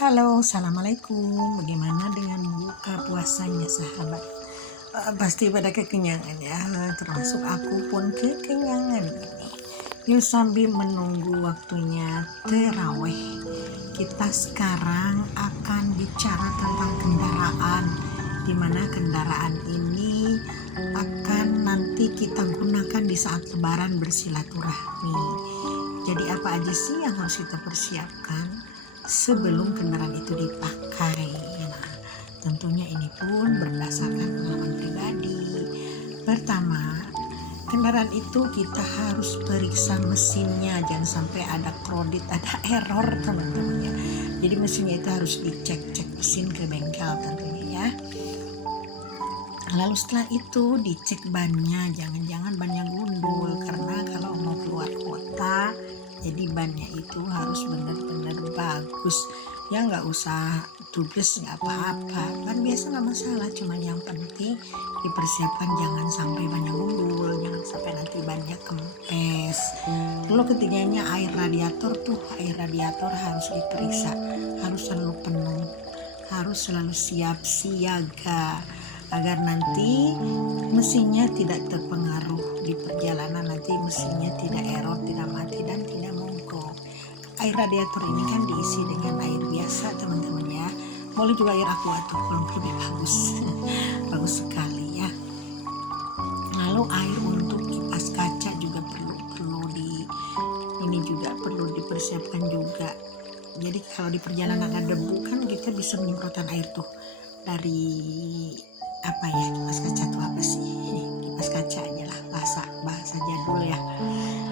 Halo, assalamualaikum. Bagaimana dengan buka puasanya sahabat? Pasti pada kekenyangan ya, termasuk aku pun kekenyangan ini. Yuk sambil menunggu waktunya terawih, kita sekarang akan bicara tentang kendaraan, di mana kendaraan ini akan nanti kita gunakan di saat lebaran bersilaturahmi. Jadi apa aja sih yang harus kita persiapkan sebelum kendaraan itu dipakai? Nah, tentunya ini pun berdasarkan pengalaman pribadi. Pertama, kendaraan itu kita harus periksa mesinnya, jangan sampai ada kredit, ada error teman-teman ya. Jadi mesinnya itu harus dicek mesin ke bengkel tentunya ya. Lalu setelah itu dicek bannya, jangan-jangan bannya gundul, karena kalau mau keluar kota jadi bannya itu harus benar-benar bagus ya, nggak usah tubles nggak apa-apa, ban biasa nggak masalah, cuman yang penting dipersiapkan jangan sampai bannya gundul, jangan sampai nanti bannya kempes. Lalu ketiganya air radiator harus diperiksa, harus selalu penuh, harus selalu siap siaga agar nanti mesinnya tidak terpengaruh di perjalanan, nanti mesinnya tidak error, tidak mati dan tidak mogok. Air radiator ini kan diisi dengan air biasa teman-teman ya, boleh juga air aqua atau lebih bagus bagus sekali ya. Lalu air untuk kipas kaca juga perlu dipersiapkan juga. Jadi kalau di perjalanan ada debu kan kita bisa menyemprotkan air tuh dari kipas kaca tuh apa sih? Kipas kaca aja lah, bahasa jadul ya.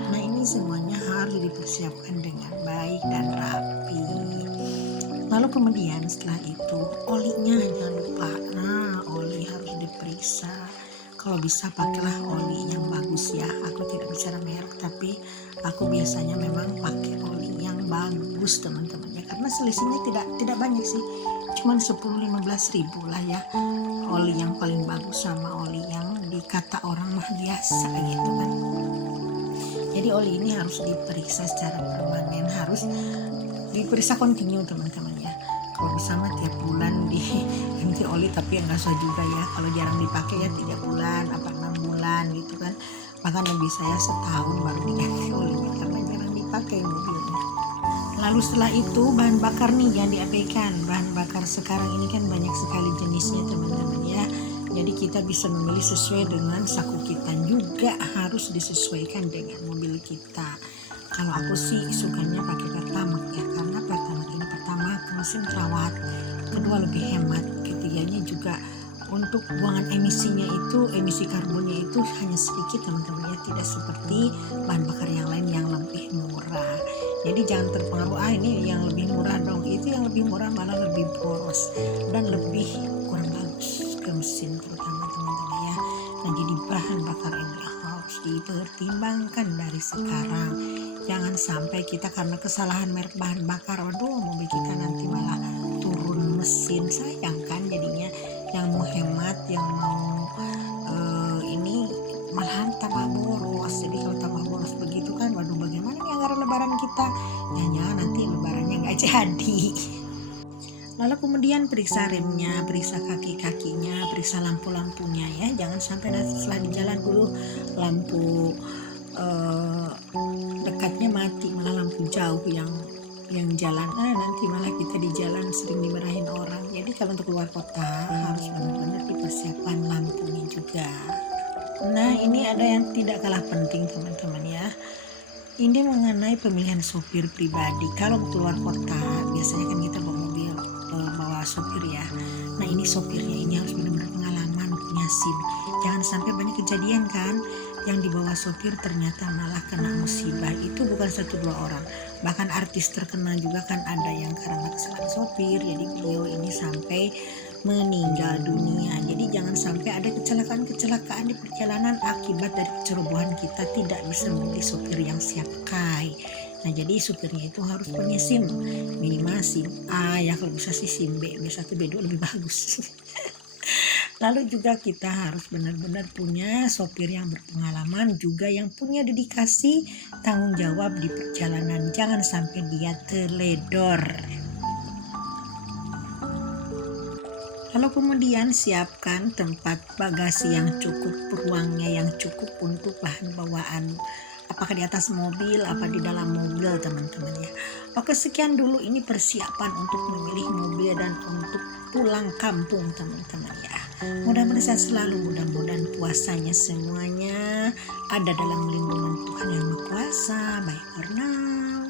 Nah ini semuanya harus dipersiapkan dengan baik dan rapi. Lalu kemudian setelah itu olinya jangan lupa. Nah oli harus diperiksa. Kalau bisa pakailah oli yang bagus ya. Aku tidak bicara merek, tapi aku biasanya memang pakai oli yang bagus teman-teman ya, karena selisihnya tidak banyak sih, cuman 10-15 ribu lah ya, oli yang paling bagus sama oli yang dikata orang mah biasa gitu kan. Jadi oli ini harus diperiksa secara permanen, harus diperiksa kontinu teman-teman ya. Kalau bisa mah tiap bulan diganti oli, tapi nggak usah juga ya, kalau jarang dipakai ya 3 bulan apa 6 bulan gitu kan. Bahkan lebih saya setahun baru diganti olinya karena jarang dipakai mobilnya. Lalu setelah itu bahan bakar nih jangan diabaikan. Bahan bakar sekarang ini kan banyak sekali jenisnya teman-teman ya. Jadi kita bisa memilih sesuai dengan saku kita, juga harus disesuaikan dengan mobil kita. Kalau aku sih sukanya pakai Pertamax ya, karena Pertamax ini pertama mesin terawat, kedua lebih hemat, ketiganya juga untuk buangan emisinya itu, emisi karbonnya itu hanya sedikit teman-teman ya, tidak seperti bahan bakar yang lain yang lebih murah. Jadi jangan terpengaruh ini yang lebih murah dong, itu yang lebih murah malah lebih boros dan lebih kurang bagus ke mesin terutama teman-teman ya. Nah jadi bahan bakar ini harus dipertimbangkan dari sekarang, jangan sampai kita karena kesalahan merek bahan bakar, waduh mobil kita nanti malah turun mesin, sayang kan jadinya. Yang mau hemat, yang mau ini malahan tambah boros. Jadi kalau tambah boros begitu kan, waduh bagaimana nih anggaran lebaran kita, jangan nanti lebarannya nggak jadi. Lalu kemudian periksa remnya, periksa kaki-kakinya, periksa lampu-lampunya ya, jangan sampai nanti setelah di jalan dulu lampu dekatnya mati, malah lampu jauh yang jalan nanti malah kita di jalan sering dimarahin orang. Jadi kalau untuk keluar kota harus benar-benar dipersiapkan lampunya juga. Nah ini ada yang tidak kalah penting teman-teman ya, ini mengenai pemilihan sopir pribadi. Kalau keluar kota biasanya kan kita bawa mobil, bawa sopir ya. Nah ini sopirnya ini harus benar-benar pengalaman, punya SIM. Jangan sampai banyak kejadian kan yang dibawa sopir ternyata malah kena musibah. Itu bukan 1-2 orang, bahkan artis terkenal juga kan ada yang karena kesalahan sopir jadi beliau ini sampai meninggal dunia. Jadi jangan sampai ada kecelakaan di perjalanan akibat dari kecerobohan kita tidak bisa memilih sopir yang siap kai. Nah jadi supirnya itu harus punya SIM, minimal SIM A ya, kalau bisa sih SIM B, B1 B2 lebih bagus. Lalu juga kita harus benar-benar punya sopir yang berpengalaman, juga yang punya dedikasi, tanggung jawab di perjalanan. Jangan sampai dia teledor. Lalu kemudian siapkan tempat bagasi yang cukup, ruangnya yang cukup untuk bahan bawaan. Apakah di atas mobil, apa di dalam mobil teman-teman ya. Oke, sekian dulu ini persiapan untuk memilih mobil dan untuk pulang kampung teman-teman ya. Mudah-mudahan sehat selalu, mudah-mudahan puasanya semuanya ada dalam lindungan Tuhan Yang Maha Kuasa. Bye for now.